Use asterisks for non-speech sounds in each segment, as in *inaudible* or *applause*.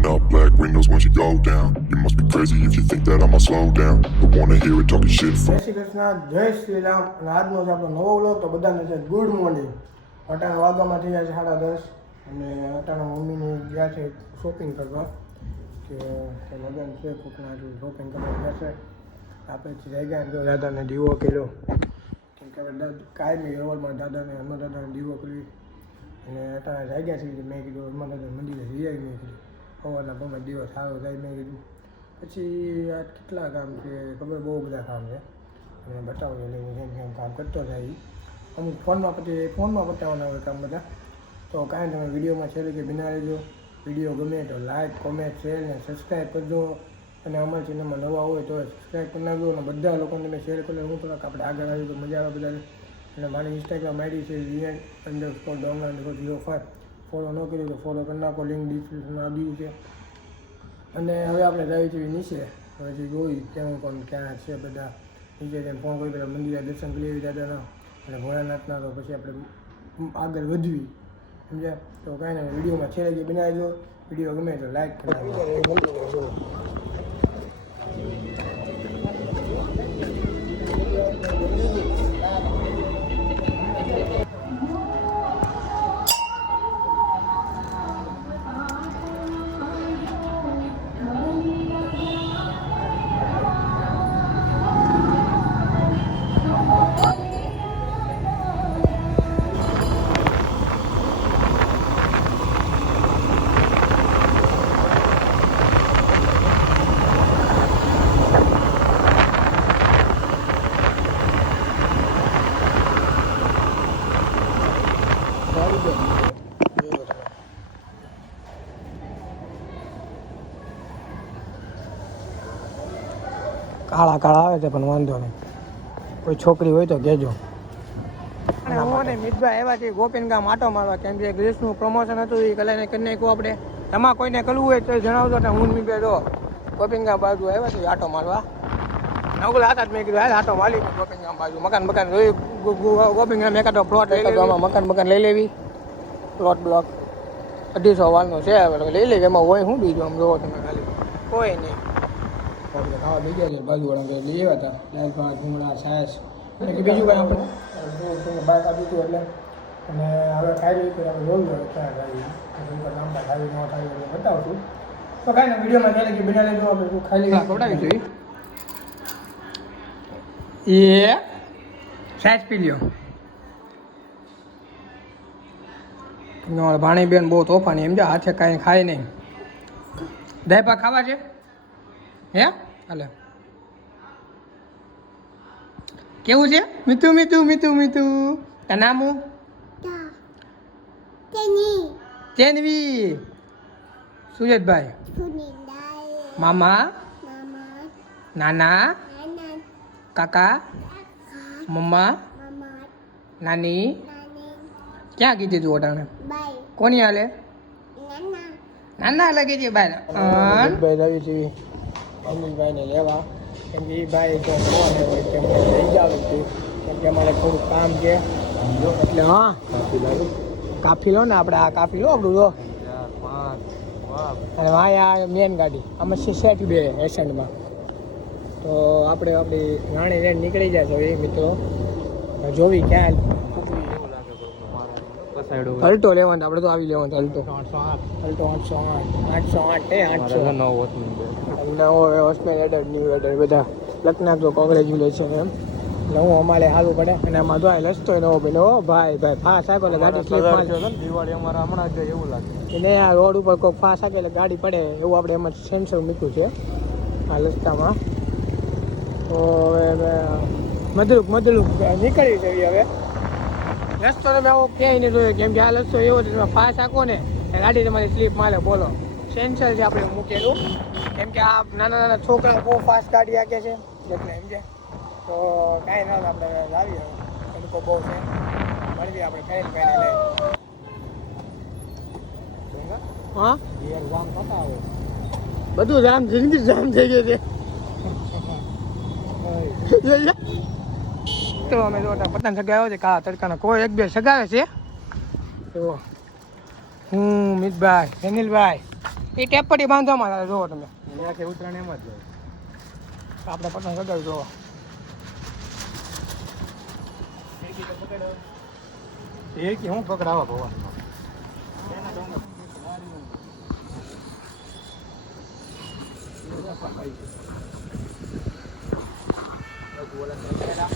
Rolling up, black windows, once you go down. You must be crazy if you think that I'ma slow down. But wanna hear it talking shit from જય શ્રી કૃષ્ણ જય શ્રી રામ અને આજનો છે આપણો નવો vlog તો બધાને છે ગુડ મોર્નિંગ અટાણા વાગામાં થઈ ગયા છે સાડા દસ અને અટાણા મમ્મીને ગયા છે શોપિંગ કરવા કે કે લગ્ન છે કોકના એટલું શોપિંગ કરવા ગયા છે આપણે જઈ ગયા જો દાદાને દીવો કર્યો કેમ કે આપણે દાદ કાયમી રોલમાં દાદાને હનુમાન દાદાને દીવો કરી અને અટાણા જઈ ગયા છે મેં કીધું હનુમાન દાદા મંદિરે જઈ આવી મેં કીધું સવારના ગમે દિવસ સારો થાય મેં કીધું. પછી આ કેટલા કામ છે ખબર બહુ બધા કામ છે. અને બતાવો એટલે હું જેમ જેમ કામ કરતો ઈ. અમુક ફોનમાં પછી ફોનમાં બતાવવાના હોય કામ બધા. તો કાંઈ તમે વિડીયોમાં છેલ્લે કે બિના લેજો વીડિયો ગમે તો લાઇક કોમેન્ટ શેર ને સબસ્ક્રાઈબ કરજો. અને અમારા ચેનલમાં નવા હોય તો સબસ્ક્રાઈબ કરી નાખજો. અને બધા લોકોને તમે શેર કરો. હું થોડાક આપણે આગળ આવી તો મજા આવે બધાને. અને મારી ઇન્સ્ટાગ્રામ આઈડી છે V N under score Dongar under zero five follow ન કર્યું તો ફોલો કરી નાખો લિંક ડિસ્ક્રિપ્શનમાં આપી છે. અને હવે આપણે જઈએ છીએ નીચે. હવે જે જોઈ, કેમ પણ ક્યાં છે બધા. નીચે તેમ ફોન કરી પેલા મંદિરે દર્શન કરી દાદાના અને ભોળાનાથના તો પછી આપણે આગળ વધવી. સમજ્યા? તો કાંઈ નહીં, વિડીયોમાં છેલ્લે જે બનાવી દો વીડિયો ગમે તો લાઈક કરી કાળા કાળા આવે છે પણ વાંધો નહીં. કોઈ છોકરી હોય તો કહેજો. અને હું ને મિતભાઈ આવ્યા છે ગોપીન આટો મારવા કેમ કે ગ્રીસનું પ્રમોશન હતું એ કલાઈને કરી નાખ્યું આપણે. તમારે કોઈને કરવું હોય તો જણાવજો ને હું મિતભાઈ જો ગોપીન બાજુ આવ્યા છે આટો મારવા. નવગુલ હતા મેં કીધું આટો માલી ગોપીન ગામ બાજુ. મકાન મકાન જોઈ ગોપીન ગામ એકાદો પ્લોટ લઈ લેવી. મકાન મકાન લઈ લેવી. પ્લોટ બ્લોક અઢીસો વાલનો છે હવે લઈ લેવી એમાં હોય શું બીજું આમ જોવો તમે ખાલી. કોઈ નહીં. આપણે ખાવા ગયા છે બાજુવાળા લઈ આવ્યા હતા લાલ ભાત ભૂંગળા છાશ. અને બીજું કાંઈ આપણે? બાર કાઢ્યું હતું એટલે. અને હવે ખાઈ લઈ તો આપણે જોયું ખાઈ નામતા ખાવી ન ખાવી એટલે બતાવશું. તો કાંઈ ને વિડીયોમાં ચાલે કે બિના લેજો આપણે ખાઈ લઈએ. ખવડાવી જોઈએ. એ સાઈઝ પી લ્યો. તમારા ભાણી બેન બહુ તોફાની એમ જા હાથે કાંઈ ખાય નહીં. દહેપા ખાવા છે? હે? હાલે. કેવું છે? મિતુ મિતુ મિતુ મિતુ નામુ ચેનવી સુજતભાઈ મામા. નાના. કાકા. મમ્મા. નાની. ક્યાં કીધી તું ઓટાણે કોની હાલે? નાના. લાગે છે બાય ભાઈ આવી છે અનિલભાઈને લેવા. કેમ કે એ ભાઈ તો ફોન હોય કે મને લઈ જાવ છું. કેમ કે અમારે થોડુંક કામ છે. એટલે હા, કાફી લો ને આપણે આ કાફી લો આપણું જો અને વાયા મેન ગાડી. આમાં સોસાયટી બે એસેન્ટમાં તો આપણે આપણી રાણી રેડ નીકળી જાય એ મિત્રો. જોવી ક્યાં અલ્ટો લેવાનું આપણે તો આવી લેવાનું અલ્ટો. અલ્ટો આઠસો આઠ આઠસો આઠ એ આઠસો. નવો હોસ્પિટલ એડર ન્યૂ એડર બધા લખના તો કોંગ્રેચ્યુલેશન એમ. નવું અમારે સારું પડે. અને આમાં તો આ લસતો નવો પેલો ભાઈ ભાઈ ફાસ આખો એટલે ગાડી સ્લીપ મારે દિવાળી અમારા હમણાં જ એવું લાગે. એટલે આ રોડ ઉપર કોઈ ફાસ આપે એટલે ગાડી પડે. એવું આપણે એમાં સેન્સર મૂક્યું છે. આ રસ્તામાં. તો હવે મધુક મધુક નીકળી જઈએ હવે. રસ્તો તમે આવો ક્યાંય નહીં જોયો કેમ કે આ રસ્તો એવો છે તમે પાસ આખો ને ગાડી તમારી સ્લીપ મારે બોલો. સેન્સર છે આપણે મૂકેલું. કેમ કે આ નાના નાના છોકરા બહુ ફાસ્ટ ગાડી આગે છે. એટલે એમ છે તો કાંઈ ના આપણે લાવીએ તડકો બહુ છે. મળીએ આપણે ખાઈને ખાઈને લઈ હા? બધું રામ જિંદગી જામ થઈ ગયું છે. *laughs* *laughs* તો અમે જો પતંગ સગાવ્યો છે કા તડકાનો કોઈ એક બે સગાવે છે. તો હું મિતભાઈ અનિલભાઈ એ ટેપ બાંધો મારા જોવો તમે. કે ઉત્તરાયણ એમ જ આપણે પતંગ સગાવી જોવો એ કે હું પકડાવા ભવનમાં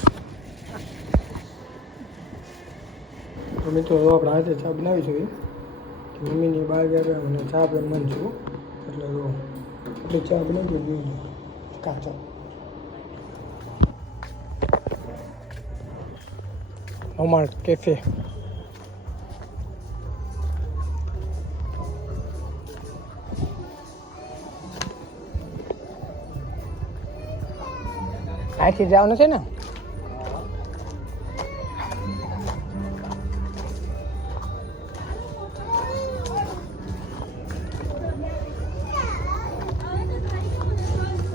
તો મિત્રો તો આપણે હાથે ચા બનાવી જોઈ કે મમ્મીની બહાર ગયા મને ચા પણ મન છું એટલે જો એટલે ચા બનાવી જોઈએ કાચો અમાર કેફે આથી જવાનું છે ને?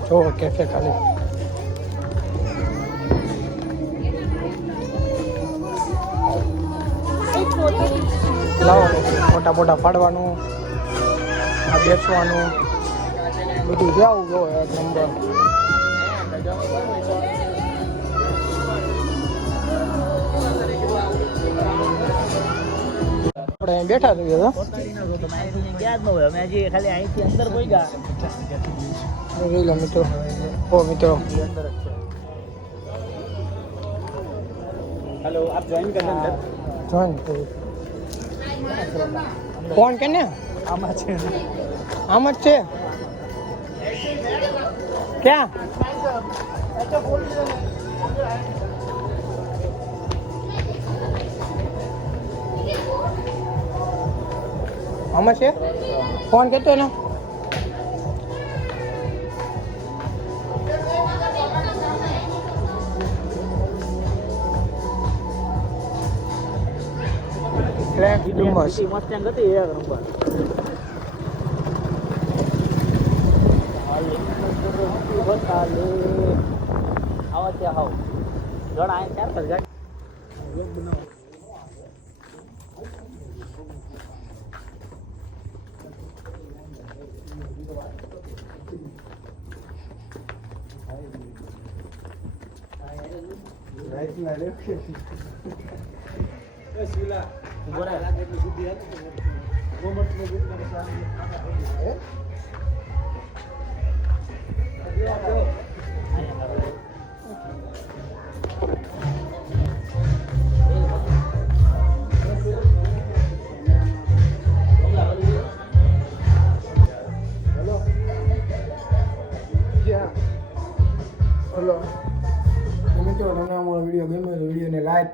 જો કેફે ખાલી. મોટા મોટા ફાડવાનું, આ બેસવાનું. બધું જાવું જો એક નંબર આપણે અહીં બેઠા છીએ તો જોઈ લો મિત્રો. ઓ મિત્રો. હેલો આપ જોઈન કર અંદર જોઈન કરો. કે ને? આમાં છે. આમાં જ છે? ક્યાં? આમાં છે? ફોન કેતો ને ટ્રેક ડુમસ મસ્ત હતી એક નંબર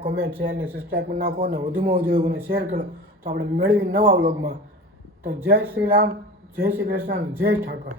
કોમેન્ટ શેર ને સબસ્ક્રાઈબ કરી નાખો અને વધુમાં વધુ એવું શેર કરો. તો આપણે મેળવી નવા વ્લોગમાં તો જય શ્રી રામ, જય શ્રી કૃષ્ણ જય ઠાકોર.